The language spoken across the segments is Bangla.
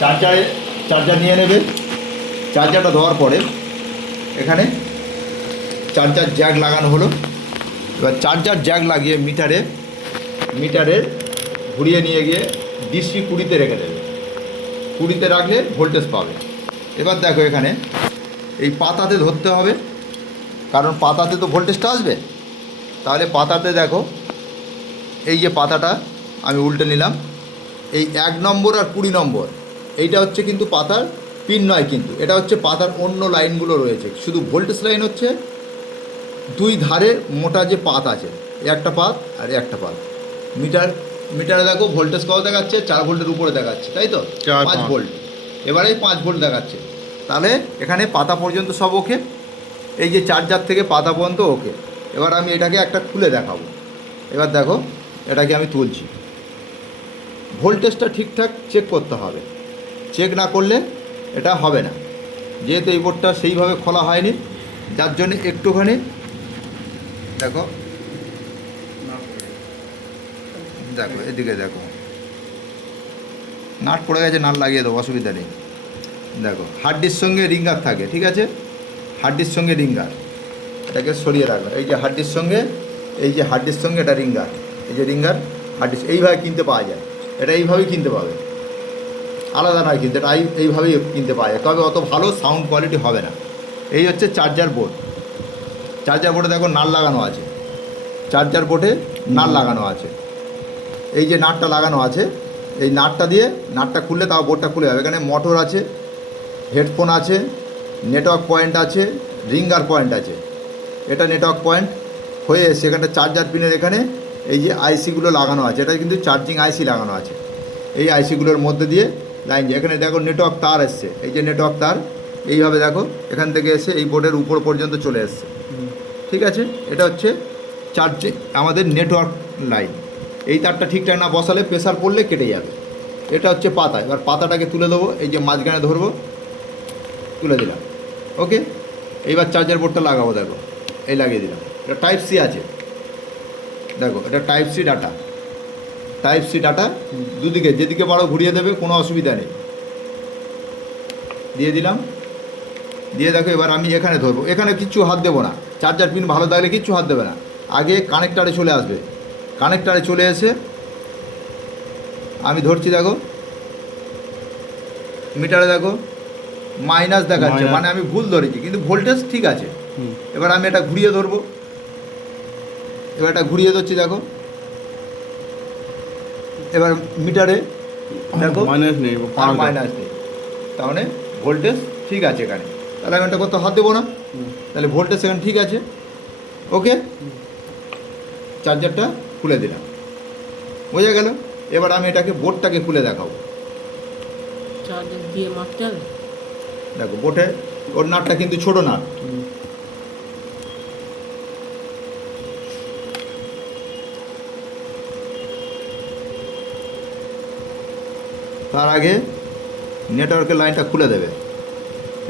চার্জার নিয়ে নেবে। চার্জারটা দেওয়ার পরে এখানে চার্জার জ্যাক লাগানো হলো। এবার চার্জার জ্যাক লাগিয়ে মিটারে ঘুরিয়ে নিয়ে গিয়ে ডিসি 20-তে রেখে দেবে। 20-তে রাখলে ভোল্টেজ পাবে। এবার দেখো এখানে এই পাতাতে ধরতে হবে, কারণ পাতাতে তো ভোল্টেজটা আসবে। তাহলে পাতাতে দেখো, এই যে পাতাটা আমি উল্টে নিলাম, এই 1 নম্বর আর 20 নম্বর এইটা হচ্ছে কিন্তু পাতার পিন নয়, কিন্তু এটা হচ্ছে পাতার অন্য লাইনগুলো রয়েছে। শুধু ভোল্টেজ লাইন হচ্ছে 2 ধারে মোটা যে পাত আছে, একটা পাত আর একটা পাত। মিটারে দেখো ভোল্টেজ কত দেখাচ্ছে, 4 ভোল্টের উপরে দেখাচ্ছে, তাই তো, 5 ভোল্ট। এবারে 5 ভোল্ট দেখাচ্ছে। তাহলে এখানে পাতা পর্যন্ত সব ওকে, এই যে চার্জার থেকে পাতা পর্যন্ত ওকে। এবার আমি এটাকে একটা খুলে দেখাবো। এবার দেখো এটাকে আমি তুলছি। ভোল্টেজটা ঠিকঠাক চেক করতে হবে, চেক না করলে এটা হবে না। যেহেতু এই বোর্ডটা সেইভাবে খোলা হয়নি, যার জন্য একটুখানি দেখো এদিকে দেখো নাট পড়ে গেছে, নাট লাগিয়ে দেবো, অসুবিধা নেই। দেখো হার্ডডির সঙ্গে রিঙ্গার থাকে, ঠিক আছে, হার্ডডির সঙ্গে রিঙ্গার, এটাকে সরিয়ে রাখবে। এই যে হার্ডডির সঙ্গে এটা রিঙ্গার, এই যে রিঙ্গার হার্ডডিস এইভাবে কিনতে পাওয়া যায়। এটা এইভাবেই কিনতে পাবে, আলাদা নয় কিন্তু, এটা এইভাবেই কিনতে পাওয়া যায়। তবে অত ভালো সাউন্ড কোয়ালিটি হবে না। এই হচ্ছে চার্জার বোর্ড। চার্জার বোর্ডে দেখো নাট লাগানো আছে, চার্জার বোর্ডে নাট লাগানো আছে। এই যে নাটটা লাগানো আছে, এই নাটটা দিয়ে নাটটা খুললে তাও বোর্ডটা খুলে যাবে। এখানে মোটর আছে, হেডফোন আছে, নেটওয়ার্ক পয়েন্ট আছে, রিঙ্গার পয়েন্ট আছে। এটা নেটওয়ার্ক পয়েন্ট হয়ে সেখানটা চার্জার পিনের এখানে এই যে আইসিগুলো লাগানো আছে, এটা কিন্তু চার্জিং আইসি লাগানো আছে। এই আইসিগুলোর মধ্যে দিয়ে লাইন যায়। এখানে দেখো নেটওয়ার্ক তার এসছে, এই যে নেটওয়ার্ক তার এইভাবে দেখো এখান থেকে এসে এই বোর্ডের উপর পর্যন্ত চলে এসছে, ঠিক আছে। এটা হচ্ছে চার্জিং আমাদের নেটওয়ার্ক লাইন। এই তারটা ঠিকঠাক না বসালে প্রেসার পড়লে কেটে যাবে। এটা হচ্ছে পাতা। এবার পাতাটাকে তুলে দেবো, এই যে মাঝখানে ধরবো, তুলে দিলাম, ওকে। এইবার চার্জার বোর্ডটা লাগাবো, দেখো এই লাগিয়ে দিলাম। এটা টাইপ সি আছে, দেখো এটা টাইপ সি ডাটা দুদিকে, যেদিকে পারো ঘুরিয়ে দেবে, কোনো অসুবিধা নেই। দিয়ে দিলাম, দিয়ে দেখো এবার আমি এখানে ধরবো, এখানে কিচ্ছু হাত দেবো না। চার্জার পিন ভালো থাকলে কিচ্ছু হাত দেবে না। আগে কানেক্টারে চলে আসবে, কানেক্টারে চলে এসে আমি ধরছি, দেখো মিটারে দেখো মাইনাস দেখাচ্ছে, মানে আমি ভুল ধরেছি, কিন্তু ভোল্টেজ ঠিক আছে। এবার আমি এটা ঘুরিয়ে ধরবো, এবার এটা ঘুরিয়ে ধরছি, দেখো এবার মিটারে দেখো মাইনাস নেই, তাহলে ভোল্টেজ ঠিক আছে এখানে। তাহলে আমি এটা কত হাত দেবো না, তাহলে ভোল্টেজ এখানে ঠিক আছে, ওকে। চার্জারটা খুলে দিলাম, বোঝা গেল। এবার আমি এটাকে বোর্ডটাকে খুলে দেখাবো। চার্জার দিয়ে মারতে হবে, দেখো বোর্ডে ওর নাটটা কিন্তু ছোট নাট। তার আগে নেটওয়ার্কের লাইনটা খুলে দেবে।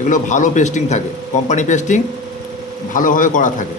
এগুলো ভালো পেস্টিং থাকে, কোম্পানি পেস্টিং ভালোভাবে করা থাকে।